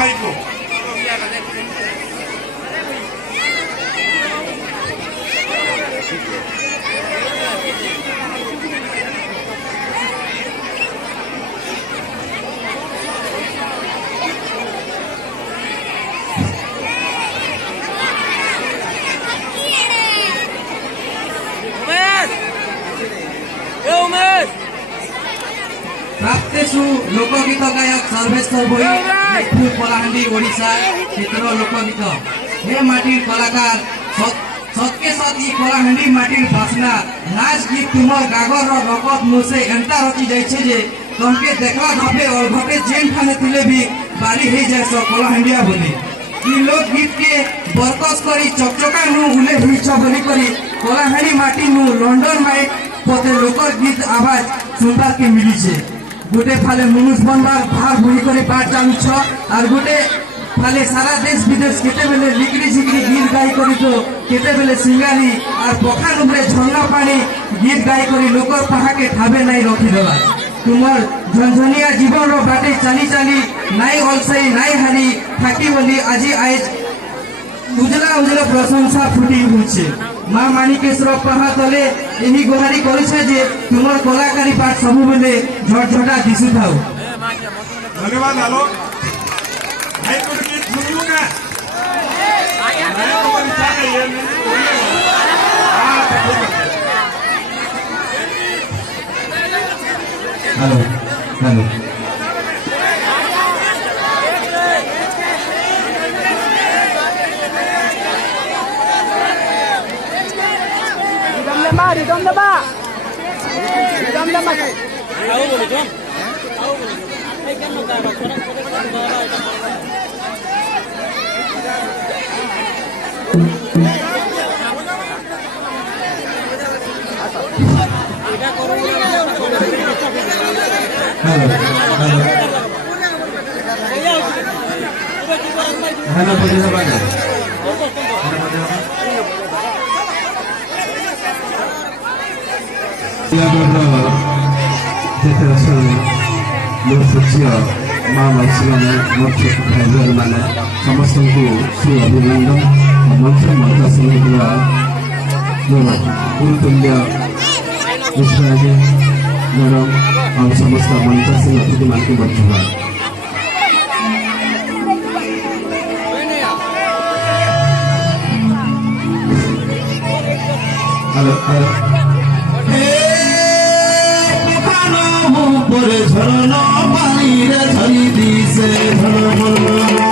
भाई को प्राप्तेषु लोकगीत गायक सर्वेश्वर भोई कलाहांडी ओडिशा क्षेत्र लोकगीत हे माटिर कलाकार सत्के सत ई कलाहांडी माटिर बासना नाच गीत तुमर गागर रगत मुसे एंता रची जाइछे जे तमके देखला भाबे और घटे जेन खाने थिले भी बारी हे जाय सो कलाहांडिया बोली ई लोक गीत के बरकस करी चकचका नु उले हुइछ बोली करी कलाहांडी माटी नु लंडन माई पते लोकगीत आवाज सुनबार के मिली छे गोटे फाले मनुष्य बनबार भार भूई करे बात चालू छ और गोटे फाले सारा देश विदेश केते बेले लिकड़ी झिकड़ी गीत गाई करी तो केते बेले सिंगारी और पखान उपरे झरना पानी गीत गाई करी लोकर पहा के ठाबे नहीं रखी देवा तुमर झनझनिया जीवन रो बाटे चली चली नाई अलसई नाई हारी थाकी बोली আজি आइज उजला उजला प्रशंसा फुटी होछे माँ माणिकेश्वर पहा तले यही गुहारी करिछे जे तुमर कलाकारी पाठ सबु बेले झटझटा दिसु थाउ। धन्यवाद आलो भाई को गीत सुनियो ना मैं तो इच्छा नहीं है hello hello Di dom da ba. Di dom da ba. Tahu boleh dom. Tahu boleh. Hey kan mau kah? Halo boleh apa dah? मैंने समस्त को सुअभिनंदन मंच मंत्रासन गुरुतुल्य विश्वाजी मैडम और समस्त मंत्रासन अतिथि मान के बर्तमान हेलो परे झरना पानी रे झरी दिसे झरना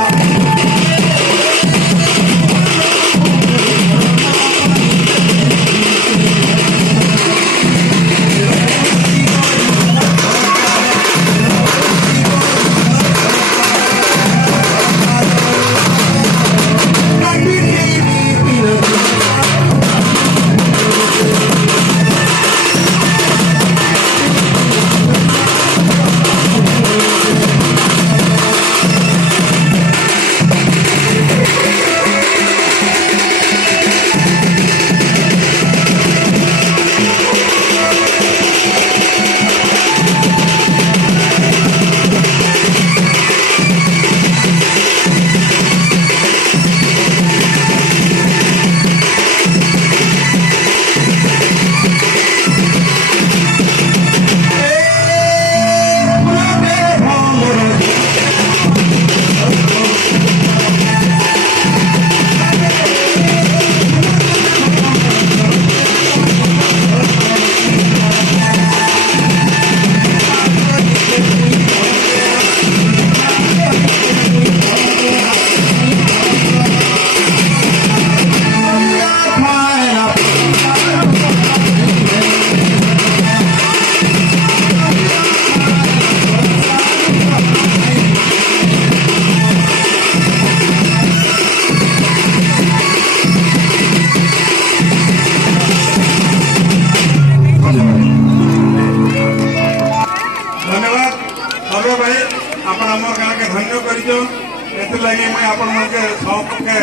लगे मैं आपण मन के सबके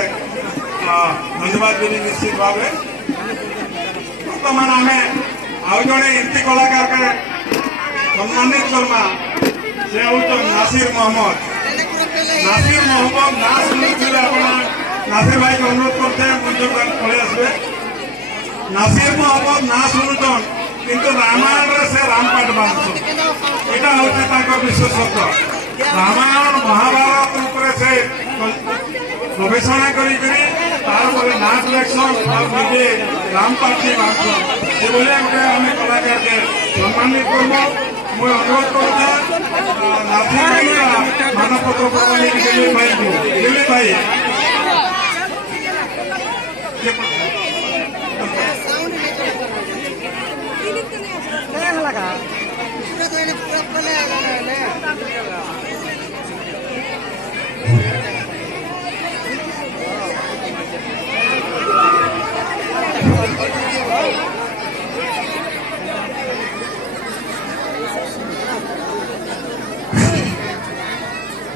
धन्यवाद देनी निश्चित भाव बर्तमान आम आउ जड़े एमती कलाकार के सम्मानित करमा से हूँ नासिर मोहम्मद नासिर मोहम्मद ना शुणुले नासिर भाई के अनुरोध करते हैं मंच पड़े आसबे नासिर मोहम्मद ना शुणुन किंतु रामायण से रामपाठ बांधुन এটা হচ্ছে তাঁর বিশেষত্ব রামায়ণ মহাভারত উপরে সে গবেষণা করি তারপরে নাচ লেকশন আর নিজে রামপাঠ দিয়ে বাঁধুন সেগুলি আমি কলাকারকে সম্মানিত করব मैं अनुरोध करूँ नासिर भाई का मानपत्र प्रणाली दिलीप भाई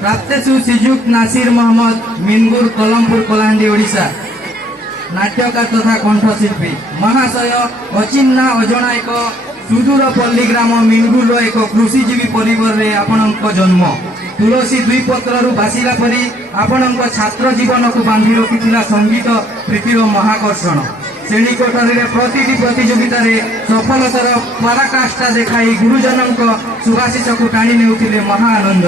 प्राप्तेषु श्रीजुक्त नासिर मोहम्मद मिनगुर कलमपुर कलाहांडी ओडिशा नाट्यकार तथा कंठशिल्पी महाशय अचिन्ना अजणा एक सुदूर पल्ली ग्राम मिनगुर एक कृषिजीवी परिवार रे आपणक जन्म तुलसी दुई पत्रु भाषिला परी आपणक छात्र जीवन को बांधि रखिथिला संगीत प्रीतिर महाकर्षण श्रेणी कोठरी प्रतिटी प्रतियोगिता सफलतार पराकाष्ठा देखाई गुरुजन सुभाषिष को टाणी नेउथिले महा आनंद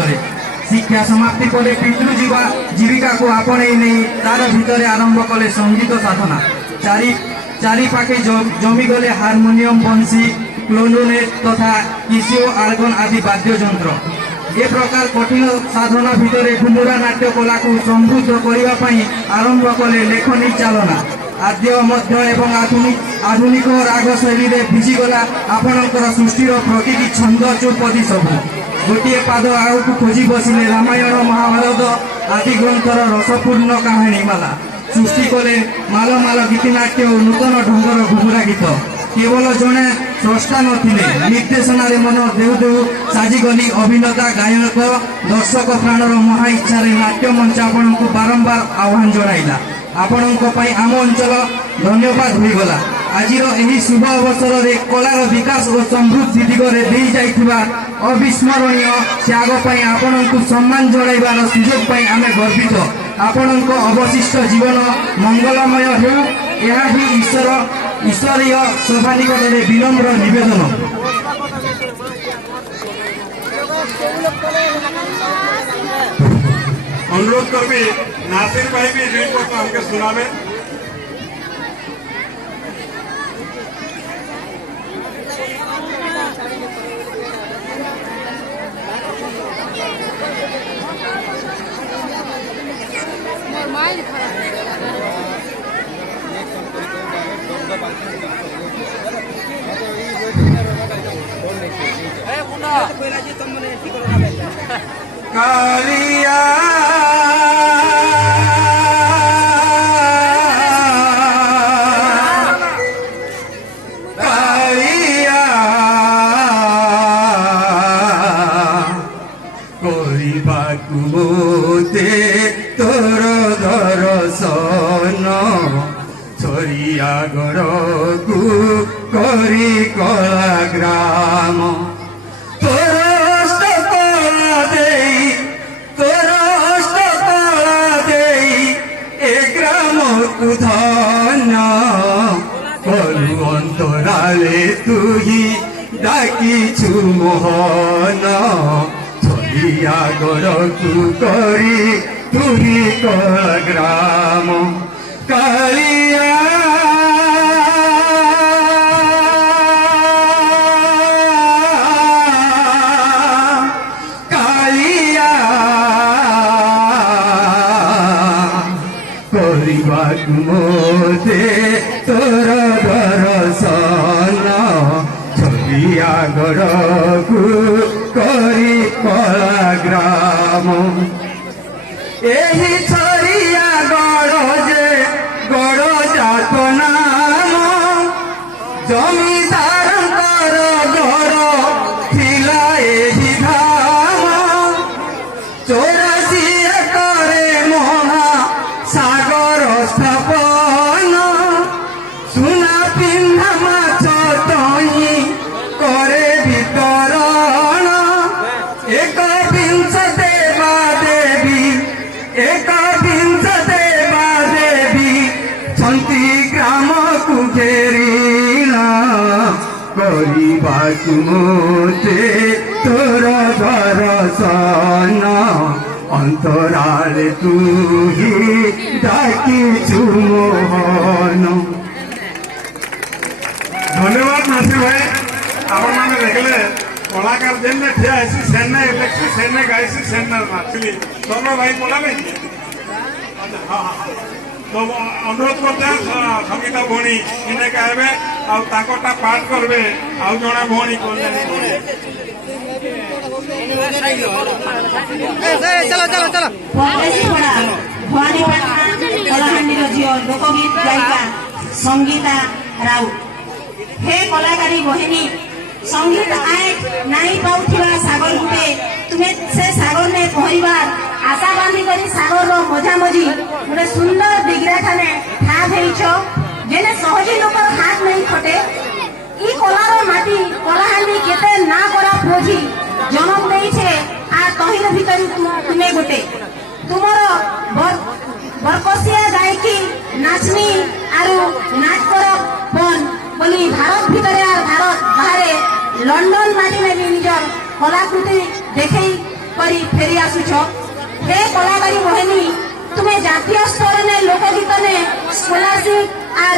शिक्षा समाप्ति पर पितृजीवा जीविका को आपणे नहीं तार भितर आरंभ कले संगीत साधना चारि पाखे जमी गले हारमोनियम बंशी क्लोनेट तथा किसियो आर्गन आदि वाद्ययंत्र ए प्रकार कठिन साधना भितर घुमुरा नाट्य कला को समृद्ध करने आरंभ कले लेखनी चालना आद्य मध्य एवं आधुनिक राग शैली भिजिगला आपणकर सृष्टिर प्रतिटी छंद चौपदी सबू गोटे पाद आग को खोजी बसिले रामायण महाभारत आदि ग्रंथर रसपूर्ण कहानी माला सृष्टि कले माल माल गीतिनाट्य और नूतन ढंगर घुमुरा गीत केवल जड़े स्रष्टा नथिले निर्देशना मन देउ देउ साजिगली अभिनेता गायक दर्शक प्राणर महा इच्छा नाट्य मंच आपण को बारंबार आह्वान जणाइला आपणों आम अंचल धन्यवाद होगला आज शुभ अवसर में कलार विकास और समृद्धि दिगरे दे जाइथिबा अविस्मरणीय त्याग आपण को सम्मान जणाइबार सुजोग आम गर्वित आपण अवशिष्ट जीवन मंगलमय हो यह ही ईश्वरीय सभा निकट में विनम्र निवेदन अनुरोध करबी नासिर भाई भी दुई पत्र हमके सुनावे कालिया तोर दर्शन छोरिया घर को करी कला ग्राम तोर अष्टकला देई ए ग्राम को धन कलु अंतराले तुही डाकिछु मोहन छोरिया घर को करी तुही कला ग्राम कालिया कालिया କରିବାକୁ मोते तोर दर्शन छोरिया गड़कू करी कला ग्राम एही छोरिया गड़ जे गड़ जात नाम जमीदार घर थिला एही धाम 84 एकरे महा सागर स्थापन सुना पिंधा माछ तई करे वितरण एक विंश देवा देवी କରିବାକୁ ମୋତେ ତୋର ଦର୍ଶନ ଅନ୍ତରାଳେ ତୁ ହିଁ ଡାକିଛୁ ମୋହନ। धन्यवाद नासिर भाई आपण मैंने देखले कलाकार जेन ठिया है सेने देखी सेने गायसी सेने नाचली सब भाई बोला नहीं हाँ तो अनुरोध करते हैं संगीता भौणी इन्हें कहबे आउटा पाठ करबे आउ जड़े भौणी चलो चलो चलो कलाहांडीर झील लोकगीत गायिका संगीता राउत हे कलाकारी बहिनी संगीत आए नहीं पाउथिबा सागर गुटे तुम्हें से सागर ने पहरिबार आशा बांधी करी सागर रो मजा मजी गोटे सुंदर दिगरा ठाने ठाप हेइछो जेने सहजी लोकर हाथ नहीं खटे ई कलार माटी कलाहांडी केते ना करा खोजी जन्म देइछे आ तहिर भीतर तुमे गोटे तुमर बरकसिया गायकी नाचनी आरु नाच कर बन बोली भारत भीतर और भारत बाहर लंडन माटी में भी निजर कलाकृति देखे करी फेरी आसुछ हे कलाकारी बहनी तुम्हें जातीय स्तर ने लोकगीत ने स्कॉलरशिप और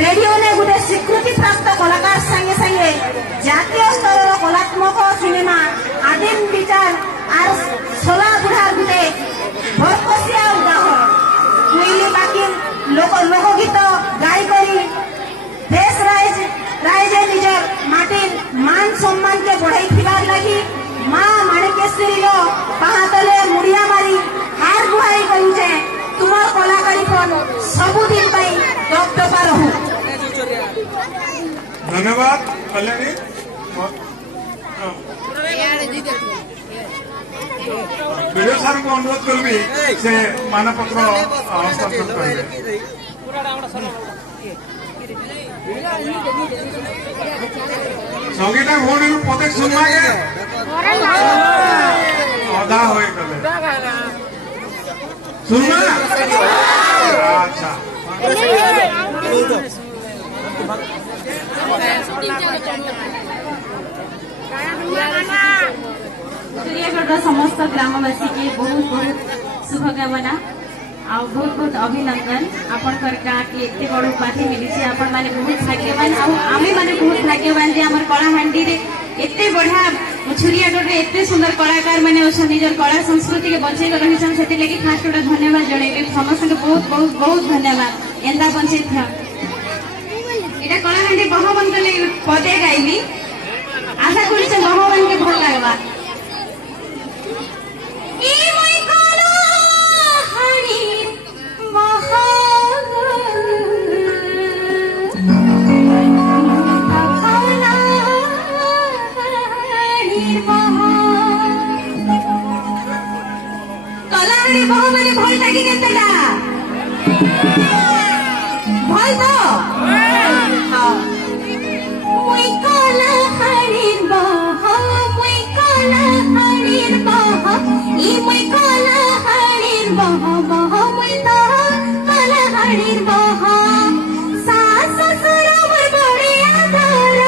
रेडियो ने गोटे स्वीकृति प्राप्त कलाकार संगे संगे जातीय स्तर कलात्मक सिनेमा आदिम विचार और सोला बुढ़ार गोटे भरकसिया उदाहरण मिली बाकी लोकगीत गाई करी देश राइजे निजर माटिर मान सम्मान के बढ़ाई थिबार लगी माँ माणिकेश्वरी रो पाहातले मुड़िया मारी हार गुहाई करूचे तुमर कलाकारी पर सबुदिन पाई दबदबा रहू। धन्यवाद कल्याणी वीडियो सार को अनुरोध करबी से मानपत्र हस्तांतर करेंगे संगीता भौणी पदक सुनवा के अधा हो गले सुनवा अच्छा सूर्यगढ़ समस्त ग्रामवासी के बहुत बहुत शुभकामना आ बहुत बहुत अभिनंदन आपणकर गाँ के एत बड़ उपाधि मिली आपण मैंने बहुत भाग्यवान आमे मैंने बहुत भाग्यवान जे आमर कलाहांडी रे एते बढ़िया छुरियागढ़ रे एते सुंदर कलाकार मैंने अच्छा निजर कला संस्कृति के बचाई रही से लगी फास्ट गोटे धन्यवाद जनइबे समस्त बहुत बहुत बहुत धन्यवाद एंदा बंचई था एटा कलाहांडी बहवन के पदे गाइबी आशा करी से बहवन के भल लागबा भल लगी केतेला भल तो हां मुई कलाहांडीर बहा मुई कलाहांडीर बहा ई मुई कलाहांडीर बहा बहा मुई तो कलाहांडीर बहा सास ससुर मोर बड़े आदर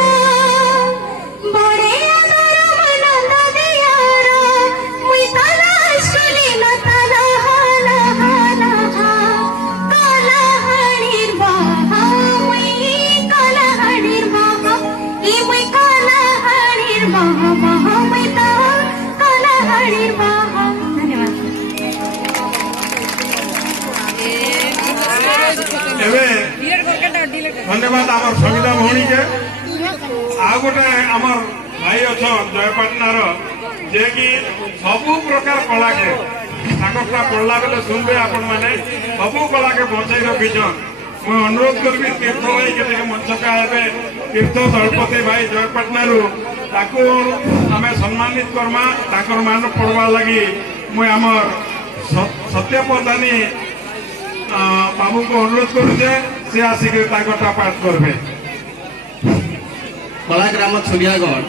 मनंद दियार मुई तलाश कली न धन्यवाद आम संगीता भौणी के आ गोटे आम भाई अच्छा जयपाटनार जे कि सबू प्रकार कला के ताकता पढ़ला बेले सुनबे आपण मैंने सबू कला के बचाई रखीछन मुझे अनुरोध करी तीर्थ भाई के मंचका हे तीर्थ दलपति भाई जयपाटनारू आम सम्मानित करमा ताकर मान पढ़वा लगी मुझे आमर सत्य प्रधानी बाबू को अनुरोध करुचे से आसिक पाठ करबे। कलाग्राम छुरियागढ़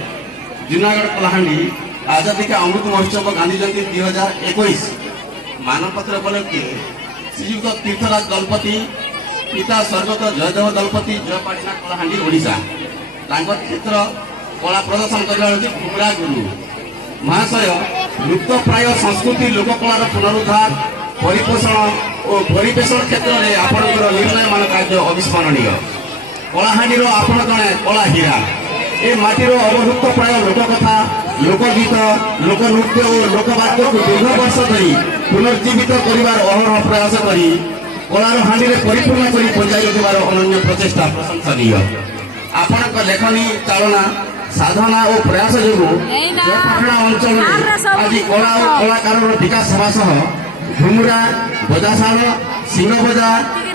जूनागढ़ कलाहांडी आजादी का अमृत महोत्सव गांधी जयंती 2021 मानपत्र उपलक्षे श्रीयुक्त तीर्थराज दलपति पिता स्वर्गत जयदेव दलपति जयपाटना कलाहांडी ओडिशा क्षेत्र कला प्रदर्शन करवा घुमरा गुरु महाशय लुप्तप्राय संस्कृति लोककलार पुनरुद्धार परिपोषण और परिवेशन क्षेत्र में आपंकर निर्णय मान कार्य अविस्मरणीय कलाहांडीर आपण जड़े कला हीरा ए माटीर अवलुप्त प्राय लोककथा लोकगीत लोकनृत्य और लोकवाद्य को दीर्घ वर्ष धरी पुनर्जीवित कर अहरह प्रयास कर कलार हांडी परिपूर्ण कर बजाई रखिबार अनन्य प्रचेषा प्रशंसनीय आपण लेखनी चालना साधना और प्रयास जो पटना अंचल आज कला और कलाकार विकास हवा सह घुमुरा बजाशाल सिंह बजा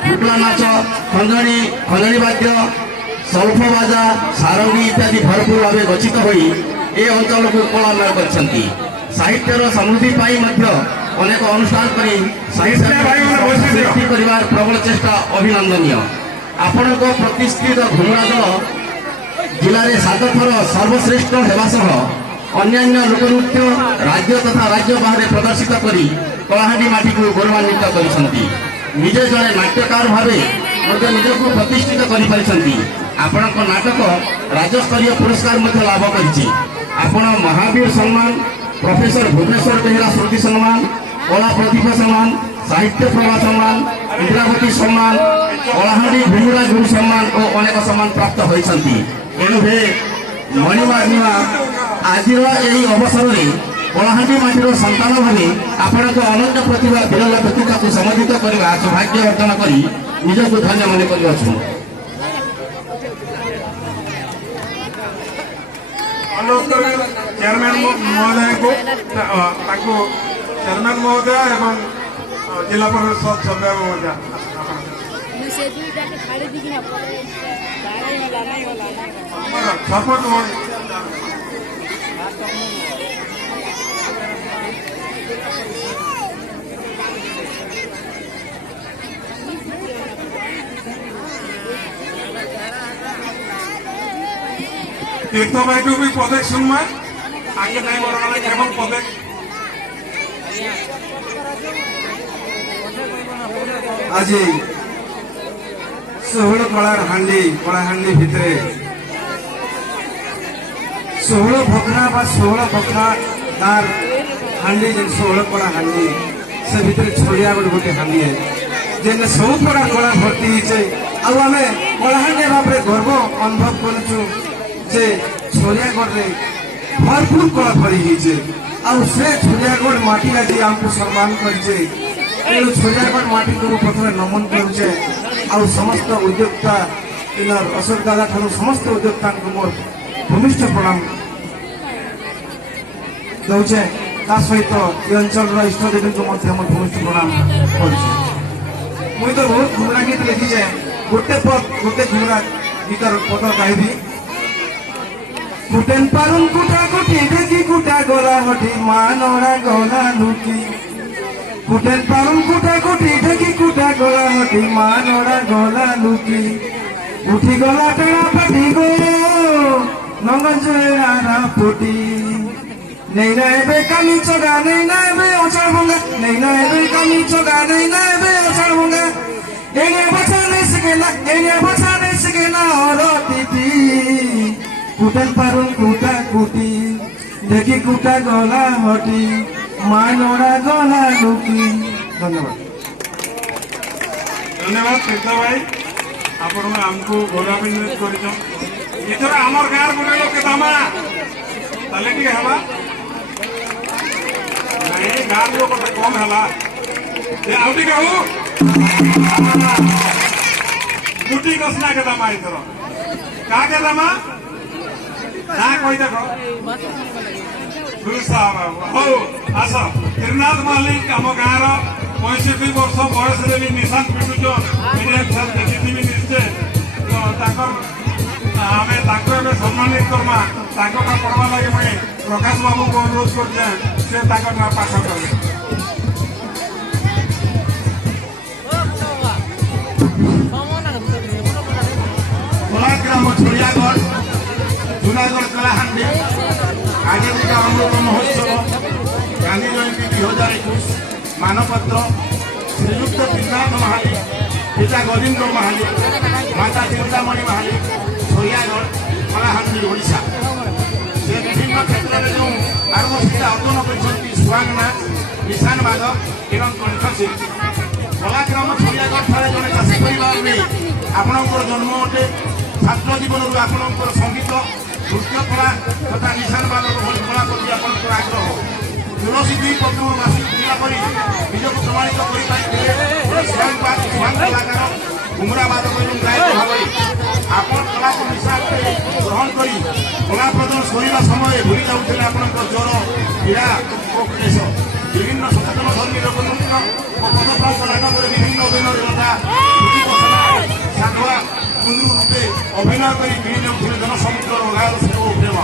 पुटला नाच खंजणी वाद्य सल्फ बाजा सारंगी इत्यादि भरपूर भाव गच्छित हो अंचल को कलामय कर साहित्यर समृद्धि अनेक अनुष्ठान कर सृष्टि कर प्रबल चेष्टा अभिनंदनीय आपण प्रतिष्ठित घुमुरा दल जिले में 7 थर सर्वश्रेष्ठ होगा सह अन्यान्य लोकनृत्य राज्य तथा राज्य बाहर प्रदर्शित कर कलाहांडी माटी को गौरवान्वित कर निजे जड़े नाट्यकार भाव निजक प्रतिष्ठित कर नाटक राज्यस्तरीय पुरस्कार लाभ कर महावीर सम्मान प्रोफेसर भुवनेश्वर बेहरा स्मृति सम्मान कला प्रतिभा सम्मान साहित्य प्रभा सम्मान इंद्रावती सम्मान कलाहांडी घुमुरा गुरु सम्मान और अनेक सम्मान प्राप्त होती एणु हे मणिमा आज यही अवसर में कलाहांडी माटीर संतान भाई आपण अनन्य प्रतिभा विरल प्रतिभा को समर्पित करने सौभाग्य अर्जन कर निजक धन्य मन कर अनुरोध कर चेयरमैन महोदय को चेयरमैन महोदय एवं जिला परिषद सभ्य महोदय सरपंच तीर्थ भाई को भी पदक सुनमा आगे नहीं बढ़ाने एवं पदक आज 16 कलाहांडी भितर 16 भकरा बा 16 भकरा दार हांडी जेन 16 कलाहांडी से भितर छोड़िया गोटे हांडी है जेन सब प्रकार कला भर्ती होइछे आ हमें कलाहांडी भाव गर्व अनुभव करूँ जे छोरियागढ़ रे भरपूर कला भरी होइछे आ से छोरियागढ़ माटी आज हमको सम्मान करछे एनु छोरियागढ़ माटी को प्रथम नमन करूछे आ समस्त उद्योक्ता इनर अशोक दादा ठानु समस्त उद्योक्ता को मोर भूमिष्ठ प्रणाम दउछे ता सहित ए अंचल इष्ट देवी को मध्य मोर भूमिष्ठ प्रणाम करछे मुई तो बहुत घुमरा गीत लिखी जाए गोटे पद गोटे घुमरा गीतर पद गाइबी कुटेन पारुन कुटा कुटी देखी कुटा गोला हटी मानोरा गोला लुटी कुटेन पारुन कुटा कुटी देखी कुटा गोला हटी मानोरा गोला लुटी उठी गोला टेड़ा पटी गो नंगजुरा फुटी नहीं ना बे कामी चोगा नहीं ना बे ओछाड़ भंगा नहीं ना बे कामी चोगा नहीं ना बे ओछाड़ भंगा एने बचाने सकेला और टीटी कुटन पारुन कुटा कुटी देखी कुटा गला हटी मानोरा गला लुकी धन्यवाद धन्यवाद तीर्थ भाई आपण आमको गौरवान्वित कर इथर आमर गाँव गोटे लोक दामा ताले टी हवा नहीं गाँव लोक कम हला आउटी कहू गुटी कसना के दामा इथर का के दामा ना कोई देखो हो आस त्रिनाथ मल्लिक आम गाँव 65 वर्ष बयस भी निशान पिटुचन देखी निश्चय आम सम्मानित करमा पढ़वा लगे मुझे प्रकाश बाबू को अनुरोध कर पाठ करें ग्राम छोड़ियागढ़ जूनागढ़ कलाहांडी आजीविका अमृत महोत्सव गांधी जयंती 2021 मानपत्र श्रीयुक्त त्रिनाथ महाली पिता गोविंद महाली माता चिंतामणि महाली छोड़ियागढ़ ଓଡ଼ିଶା ସେ ବିଭିନ୍ନ କ୍ଷେତ୍ରରେ ଯେଉଁ ପାରଦର୍ଶିତା ଅର୍ଜନ କରିଛନ୍ତି ସୁହାଗ ନାଥ, ନିଶାନ ମାଧବ ଏବଂ କଣ୍ଠଶିଳ୍ପ କଳାକ୍ରମ ଛଡ଼ିଆଗଡ଼ ଠାରେ ଜଣେ ଚାଷୀ ପରିବାରରେ ଆପଣଙ୍କର ଜନ୍ମ ଅଟେ। ଛାତ୍ର ଜୀବନରୁ ଆପଣଙ୍କର ସଙ୍ଗୀତ ନୃତ୍ୟ କଳା ତଥା ନିଶାନ ମାଧବ ଭଳି କଳା ପ୍ରତି ଆପଣଙ୍କର ଆଗ୍ରହ ତୁଳସୀ ଦୁଇ ପତ୍ରରୁ ବାସି ପିଲା ପରି ନିଜକୁ ପ୍ରମାଣିତ କରିପାରିଥିଲେ। ସୁହାଗ କଳାକାର ଘୁମୁରା ବାଦକ ଏବଂ ଗାୟକ ଭାବରେ ଆପଣ କଳାକୁ ନିଶାରେ ଗ୍ରହଣ କରି କଳା ପ୍ରଦର୍ଶନ କରିବା ସମୟରେ ଭୁଲି ଯାଉଥିଲେ ଆପଣଙ୍କ ଜ୍ୱର ପୀଡ଼ା ଓ କ୍ଲେଶ। ବିଭିନ୍ନ ସଚେତନ ଧର୍ମୀ ଲୋକନୃତ୍ୟ ଓ ପଦପ୍ରାନ୍ତ ନାଟକରେ ବିଭିନ୍ନ ଅଭିନୟ ତଥା ସାଧୁଆ କୁନ୍ଦୁ ରୂପେ ଅଭିନୟ କରି କିଣି ନେଉଥିଲେ ଜନସମୁଦ୍ରର ଅଗାଧ ସ୍ନେହ ଓ ପ୍ରେମ।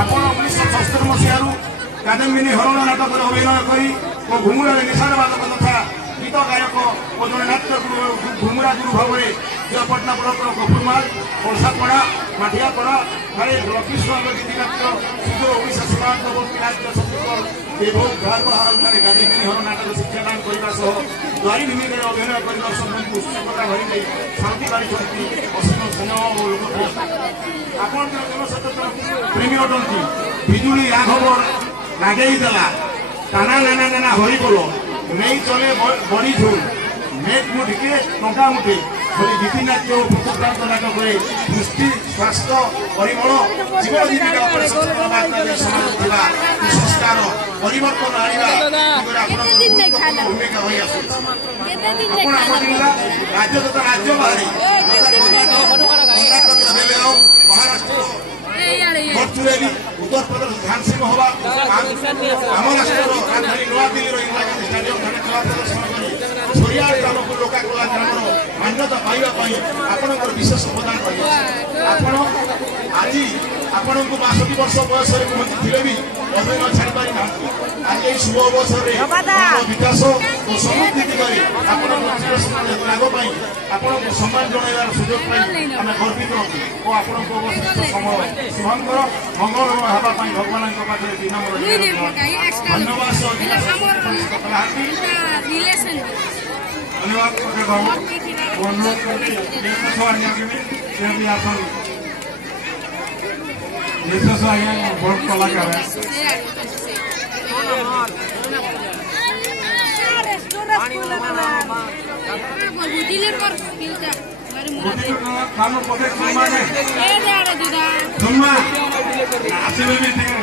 ଆପଣ 1976 ମସିହାରୁ କାଦମ୍ବିନୀ ହରଣ ନାଟକରେ ଅଭିନୟ କରି ଓ ଘୁମୁରାରେ ନିଶାନ ବାଦକ ତଥା ଗୀତ ଗାୟକ ଓ ଜଣେ ନାଟ୍ୟ ଘୁମୁରା ଗୁରୁ ଭାବରେ ଜୟପଟନା ବ୍ଲକର କପୁରମାଲ ବର୍ଷାପଡ଼ା ମାଠିଆପଡ଼ା ଠାରେ ଲକ୍ଷ୍ମୀସ୍ୱାମୀ ଗୀତିନାଟ୍ୟ ସୁଦୂର ଓଡ଼ିଶା ସୀମାନ୍ତବର୍ତ୍ତୀ ରାଜ୍ୟ ଛତିଶଗଡ଼ ଏବଂ ଝାରଖଣ୍ଡ କାଦମ୍ବିନୀ ହରଣ ନାଟକ ଶିକ୍ଷାଦାନ କରିବା ସହ ଦ୍ୱାରୀ ଭୂମିକାରେ ଅଭିନୟ କରି ଦର୍ଶକଙ୍କୁ ଉତ୍ସୁକତା ଭରିଦେଇ ଶାନ୍ତି ପାରିଛନ୍ତି ଅସୀମ ସ୍ନେହ ଓ ଲୋକପ୍ରିୟତା। ଆପଣ ଜନସଚେତନ ପ୍ରେମୀ ଅଟନ୍ତି। ବିଜୁଳି ରାଘବ ଲାଗେଇ ଦେଲା টানা নানা নানা হরি বলো নেই চলে বড়ি ঝোল মেঘ মুঠিকে টঙ্কা মুঠে বলে গীতিনাট্য ও পথপ্রান্ত নাটকরে পুষ্টি স্বাস্থ্য পরিমল জীবন জীবিকা উপরে সচেতন বার্তা দেই সমাজ ଥିବା ସଂସ୍କାର ପରିବର୍ତ୍ତନ ଆଣିବା ଦିଗରେ ଆପଣଙ୍କର ଭୂମିକା ରହି ଆସୁଛି। ଆପଣ ଆମ ଜିଲ୍ଲା ରାଜ୍ୟ ତଥା ରାଜ୍ୟ ବାହାରେ କର୍ଣ୍ଣାଟକ ହେଲେ ଆଉ ମହାରାଷ୍ଟ୍ର ଭର୍ଚୁଆଲି ଉତ୍ତରପ୍ରଦେଶ ଝାନ୍ସୀ ମହବା ଆମ ରାଷ୍ଟ୍ରର ରାଜଧାନୀ ନୂଆଦିଲ୍ଲୀର ଇନ୍ଦିରା ଗାନ୍ଧୀ ଷ୍ଟାଡିୟମଠାରେ କଳା ପ୍ରଦର୍ଶନ କରି ଛୋରିଆ ଗ୍ରାମକୁ ଲୋକାକଳା ଗ୍ରାମର ମାନ୍ୟତା ପାଇବା ପାଇଁ ଆପଣଙ୍କର ବିଶେଷ ଅବଦାନ ରହିଛି। ଆପଣ ଆଜି ଆପଣଙ୍କୁ 62 ବର୍ଷ ବୟସରେ ପହଞ୍ଚିଥିଲେ ବି ଅଭିନୟ ଛାଡ଼ିପାରି ନାହାନ୍ତି। ଆଜି ଏହି ଶୁଭ ଅବସରରେ ବିକାଶ ଓ ସମୃଦ୍ଧି ଦିଗରେ ଆପଣଙ୍କ ଚିରସ୍ମରଣୀୟ ତ୍ୟାଗ ପାଇଁ ଆପଣଙ୍କୁ ସମ୍ମାନ ଜଣାଇବାର ସୁଯୋଗ ପାଇ ଆମେ ଗର୍ବିତ ଓ ଆପଣଙ୍କ ଅବଶିଷ୍ଟ ସମୟ ଶୁଭଙ୍କର ମଙ୍ଗଳମୟ ହେବା ପାଇଁ ଭଗବାନଙ୍କ ପାଖରେ ବିନମ୍ର ଧନ୍ୟବାଦ ସହ କଳାହାଣ୍ଡି ଧନ୍ୟବାଦ ବାବୁ ଅନୁରୋଧ କରି ଆସନ ବିଶେଷ ଆଜ୍ଞା ବହୁତ କଳାକାର खानो पके सुनमा आसिबे भी ठीक है।